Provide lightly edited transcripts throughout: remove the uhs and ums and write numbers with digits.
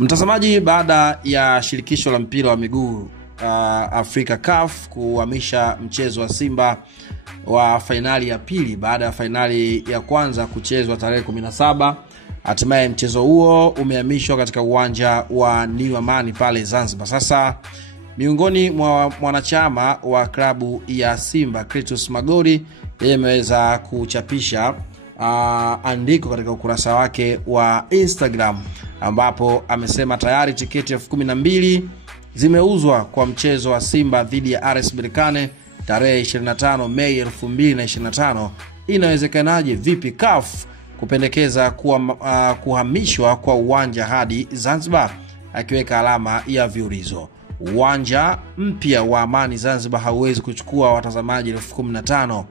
Mtazamaji, baada ya shirikisho la mpira wa miguu Afrika CAF kuhamisha mchezo wa Simba wa fainali ya pili baada ya fainali ya kwanza kuchezwa tarehe 17, hatimaye mchezo huo umehamishwa katika uwanja wa New Amani pale Zanzibar. Sasa miongoni mwa mwanachama wa klabu ya Simba, Clatous Magoli, yeye ameweza kuchapisha andiko katika ukurasa wake wa Instagram, ambapo amesema tayari tiketi 12,000 zimeuzwa kwa mchezo wa Simba dhidi ya RS Berkane tarehe 25 Mei 2025. Inawezekanaje vipi CAF kupendekeza kuhamishwa kwa uwanja hadi Zanzibar? Akiweka alama ya viulizo. Uwanja mpya wa Amani Zanzibar hauwezi kuchukua watazamaji 15,000.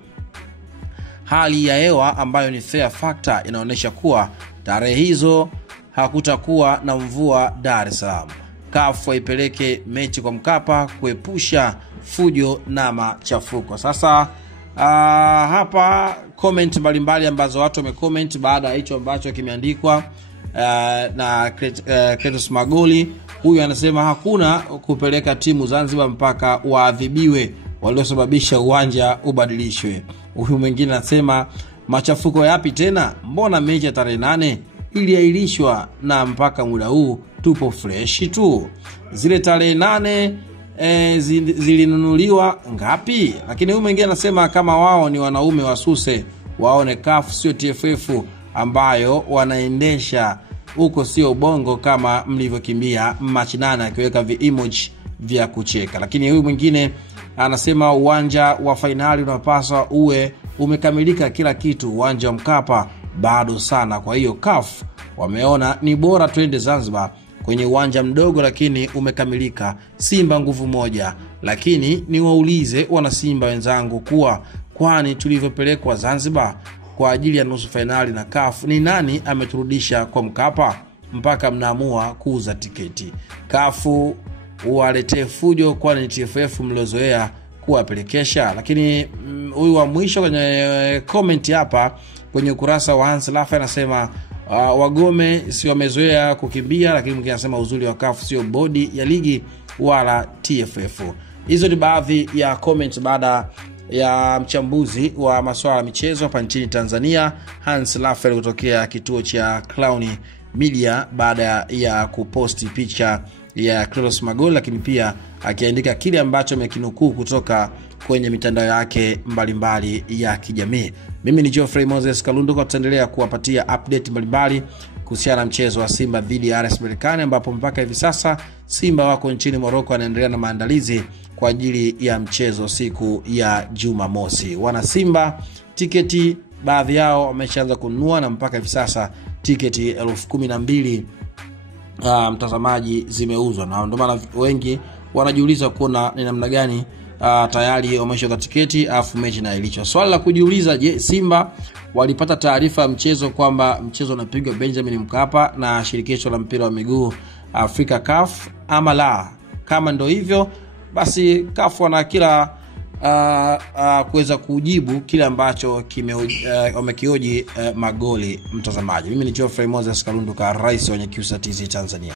Hali ya hewa ambayo ni fair factor inaonyesha kuwa tarehe hizo hakutakuwa na mvua Dar es Salaam. CAF waipeleke mechi kwa Mkapa kuepusha fujo na machafuko. Sasa hapa comment mbalimbali ambazo watu wamecomment baada ya hicho ambacho kimeandikwa na Clatous Magoli. Huyu anasema hakuna kupeleka timu Zanzibar mpaka waadhibiwe waliosababisha uwanja ubadilishwe. Huyu mwingine anasema machafuko yapi tena? Mbona mechi ya tarehe 8 iliahirishwa na mpaka muda huu tupo fresh tu? Zile tarehe 8 zilinunuliwa ngapi? Lakini huyu mwingine anasema kama wao ni wanaume wasuse waone CAF sio TFF ambayo wanaendesha huko, sio bongo kama mlivyokimbia machinana, akiweka emoji vya kucheka. Lakini huyu mwingine anasema uwanja wa finali unapaswa uwe umekamilika kila kitu, uwanja wa Mkapa bado sana. Kwa hiyo CAF wameona ni bora twende Zanzibar kwenye uwanja mdogo lakini umekamilika. Simba nguvu moja. Lakini niwaulize wana Simba wenzangu kuwa kwani tulivyopelekwa Zanzibar kwa ajili ya nusu finali na CAF, ni nani ameturudisha kwa Mkapa mpaka mnaamua kuuza tiketi? CAF waletee fujo, kwani TFF mliozoea kuwapelekesha. Lakini huyu wa mwisho kwenye comment hapa kwenye ukurasa wa Hans Lafa anasema wagome si wamezoea kukimbia. Lakini mwingine anasema uzuri wa CAF sio bodi ya ligi wala TFF. Hizo ni baadhi ya comment baada ya mchambuzi wa masuala ya michezo hapa nchini Tanzania Hans Lafa kutokea kituo cha Clown Media baada ya kuposti picha ya Clatous Magoli, lakini pia akiandika kile ambacho amekinukuu kutoka kwenye mitandao yake mbalimbali ya kijamii. Mimi ni Geoffrey Moses Kalundu, kwa tutaendelea kuwapatia update mbalimbali kuhusiana na mchezo wa Simba dhidi ya RS Berkane, ambapo mpaka hivi sasa Simba wako nchini Morocco wanaendelea na maandalizi kwa ajili ya mchezo siku ya Jumamosi. Wana Simba tiketi baadhi yao wameshaanza kununua na mpaka hivi sasa tiketi 12,000 mtazamaji zimeuzwa, na ndio maana wengi wanajiuliza kuona ni namna gani tayari wameshauza tiketi afu mechi na ilicho. Swali la kujiuliza, je, Simba walipata taarifa ya mchezo kwamba mchezo unapigwa Benjamin Mkapa na shirikisho la mpira wa miguu Afrika CAF ama la? Kama ndio hivyo, basi CAF wana kila kuweza kujibu kile ambacho wamekioji Magoli. Mtazamaji, mimi ni Geoffrey Moses Kalundu, rais wa Nyakyusa TZ Tanzania.